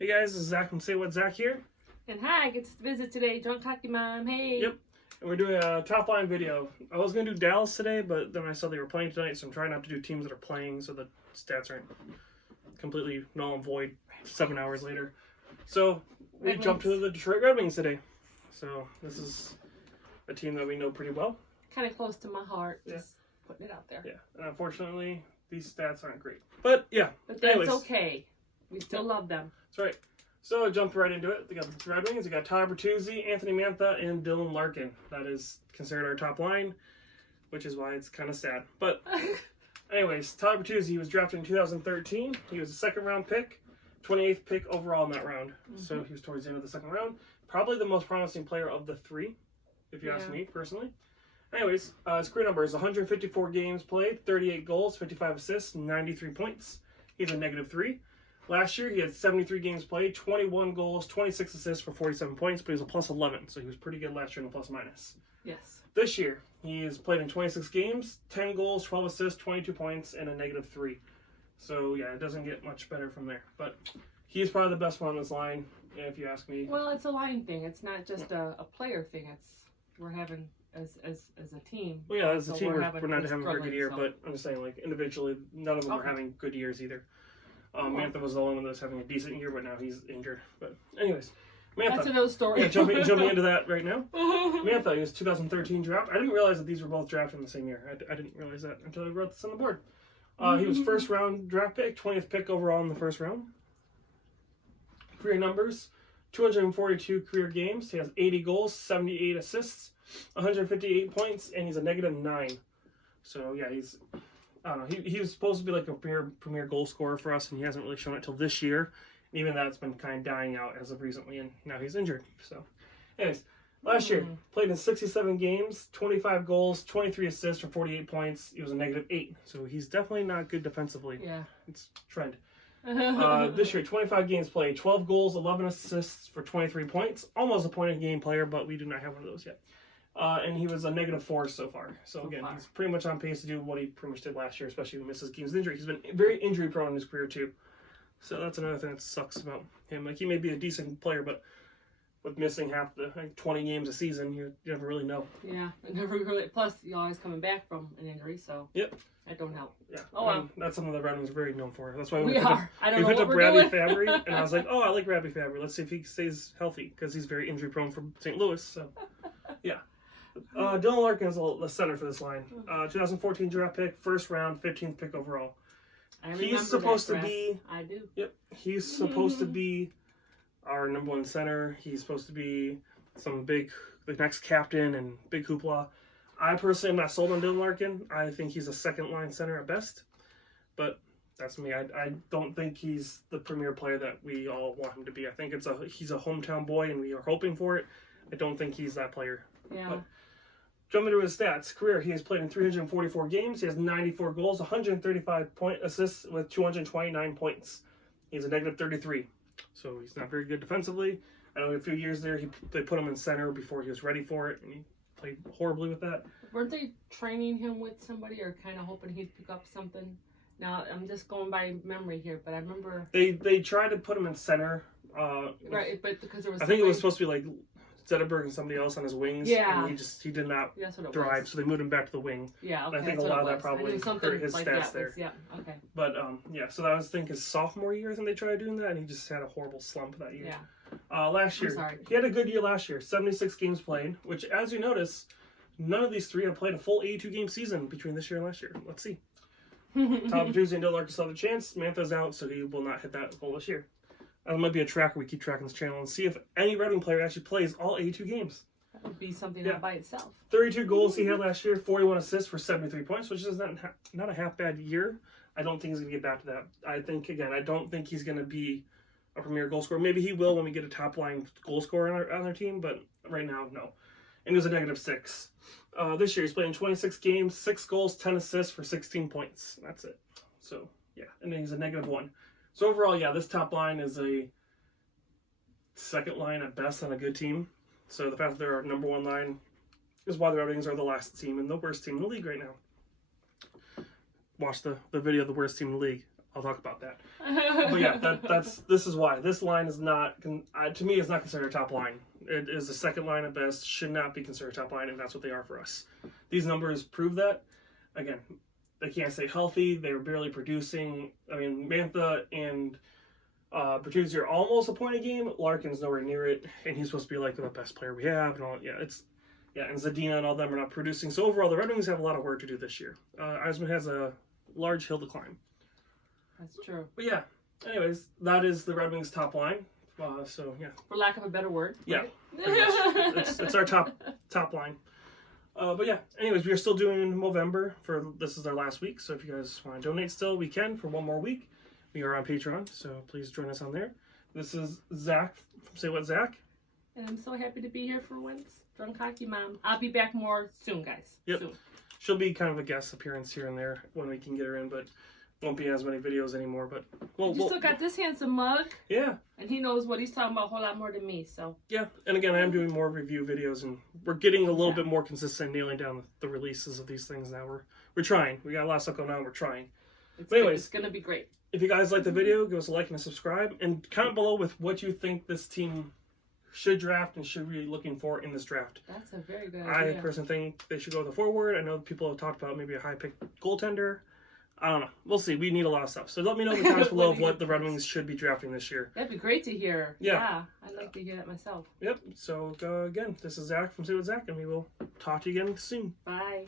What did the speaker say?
Hey guys, this is Zach from Say What Zach here. And hi, I get to visit today, Drunk Hockey Mom. Hey. Yep. And we're doing a top line video. I was going to do Dallas today, but then I saw they were playing tonight, so I'm trying not to do teams that are playing so the stats aren't completely null and void 7 hours later. So we jumped to the Detroit Red Wings today. So this is a team that we know pretty well. Kind of close to my heart. Yeah. Just putting it out there. Yeah. And unfortunately, these stats aren't great. But yeah. But that's okay. We still love them. That's right. So I jumped right into it. They got the Red Wings. They got Todd Bertuzzi, Anthony Mantha, and Dylan Larkin. That is considered our top line, which is why it's kind of sad. But anyways, Todd Bertuzzi was drafted in 2013. He was a second-round pick, 28th pick overall in that round. Mm-hmm. So he was towards the end of the second round. Probably the most promising player of the three, if you ask me personally. Anyways, his career number is 154 games played, 38 goals, 55 assists, 93 points. He's a -3. Last year, he had 73 games played, 21 goals, 26 assists for 47 points, but he was a +11, so he was pretty good last year in the plus-minus. Yes. This year, he has played in 26 games, 10 goals, 12 assists, 22 points, and a -3. So, yeah, it doesn't get much better from there. But he's probably the best one on this line, if you ask me. Well, it's a line thing. It's not just a player thing. We're having, as a team. Well, yeah, as a team, we're not having a very good year, so. but I'm just saying, like, individually, none of them are having good years either. Mantha was the only one that was having a decent year, but now he's injured. But anyways, Mantha. That's another story. Yeah, jumping into that right now. Mantha, he was 2013 draft. I didn't realize that these were both drafted in the same year. I didn't realize that until I wrote this on the board. He was first round draft pick, 20th pick overall in the first round. Career numbers, 242 career games. He has 80 goals, 78 assists, 158 points, and he's a -9. So yeah, he's... I don't know. He was supposed to be like a premier goal scorer for us, and he hasn't really shown it till this year. And even that's been kind of dying out as of recently, and now he's injured. So, anyways, last year played in 67 games, 25 goals, 23 assists for 48 points. He was a -8, so he's definitely not good defensively. Yeah, it's trend. This year, 25 games played, 12 goals, 11 assists for 23 points. Almost a point a game player, but we do not have one of those yet. And he was a -4 so far. So again, he's pretty much on pace to do what he pretty much did last year, especially when he misses games with injury. He's been very injury prone in his career too. So that's another thing that sucks about him. Like, he may be a decent player, but with missing half the 20 games a season, you never really know. Yeah, never really. Plus, you're always coming back from an injury, so yep, that don't help. Yeah, oh well. That's something the Red Wings are very known for. That's why we picked up Rabbi Fabry, and I was like, oh, I like Rabbi Fabry. Let's see if he stays healthy, because he's very injury prone from St. Louis. So yeah. Dylan Larkin is the center for this line. 2014 draft pick, first round, 15th pick overall. He's supposed to be... I do. Yep. He's supposed to be our #1 center. He's supposed to be the next captain and big hoopla. I personally am not sold on Dylan Larkin. I think he's a second-line center at best. But that's me. I don't think he's the premier player that we all want him to be. I think he's a hometown boy, and we are hoping for it. I don't think he's that player. Yeah. But jumping into his stats, career, he has played in 344 games. He has 94 goals, 135 assists with 229 points. He's a -33, so he's not very good defensively. I know a few years there, they put him in center before he was ready for it, and he played horribly with that. Weren't they training him with somebody, or kind of hoping he'd pick up something? Now, I'm just going by memory here, but I remember... They tried to put him in center. Right, but because there was... I think it was supposed to be like Zetterberg and somebody else on his wings. Yeah. And he did not thrive, so they moved him back to the wing. Yeah, okay. And I think a lot of that probably hurt his stats there. Yeah, okay. But, yeah, so that was, I think, his sophomore year, I think they tried doing that, and he just had a horrible slump that year. Yeah. Last year, he had a good year last year, 76 games played, which, as you notice, none of these three have played a full 82-game season between this year and last year. Let's see. Todd Bertuzzi and Dylan Larkin still have a chance. Mantha's out, so he will not hit that goal this year. That might be a tracker we keep tracking this channel and see if any Red Wing player actually plays all 82 games. That would be something by itself. 32 goals he had last year, 41 assists for 73 points, which is not a half bad year. I don't think he's going to get back to that. I think, again, I don't think he's going to be a premier goal scorer. Maybe he will when we get a top-line goal scorer on our team, but right now, no. And he was a -6. This year, he's played in 26 games, 6 goals, 10 assists for 16 points. That's it. So, yeah. And then he's a -1. So, overall, yeah, this top line is a second line at best on a good team. So, the fact that they're our #1 line is why the Red Wings are the last team and the worst team in the league right now. Watch the video of the worst team in the league. I'll talk about that. But yeah, this is why. This line is not, to me, is not considered a top line. It is the second line at best, should not be considered top line, and that's what they are for us. These numbers prove that. Again, they can't stay healthy. They're barely producing. I mean, Mantha and Bertuzzi are almost a point a game. Larkin's nowhere near it, and he's supposed to be like the best player we have. And all, and Zadina and all them are not producing. So overall, the Red Wings have a lot of work to do this year. Eisman has a large hill to climb. That's true. But yeah, anyways, that is the Red Wings top line. So yeah, for lack of a better word. Yeah, right? it's our top line. But yeah, anyways, we are still doing Movember this is our last week. So if you guys want to donate still, we can for one more week. We are on Patreon, so please join us on there. This is Zach from Say What Zach. And I'm so happy to be here for once. Drunk Hockey Mom. I'll be back more soon, guys. Yep. Soon. She'll be kind of a guest appearance here and there when we can get her in, but won't be as many videos anymore. But we'll still got this handsome mug. Yeah. And he knows what he's talking about a whole lot more than me, so. Yeah, and again, I am doing more review videos, and we're getting a little bit more consistent, nailing down the releases of these things now. We're trying. We got a lot of stuff going on. We're trying. Anyways, it's going to be great. If you guys like the video, give us a like and a subscribe, and comment below with what you think this team should draft and should be looking for in this draft. That's a very good idea. I personally think they should go with a forward. I know people have talked about maybe a high-picked goaltender. I don't know. We'll see. We need a lot of stuff. So let me know in the comments below what the Red Wings should be drafting this year. That'd be great to hear. Yeah. I'd like to hear that myself. Yep. So again, this is Zach from Say What Zach, and we will talk to you again soon. Bye.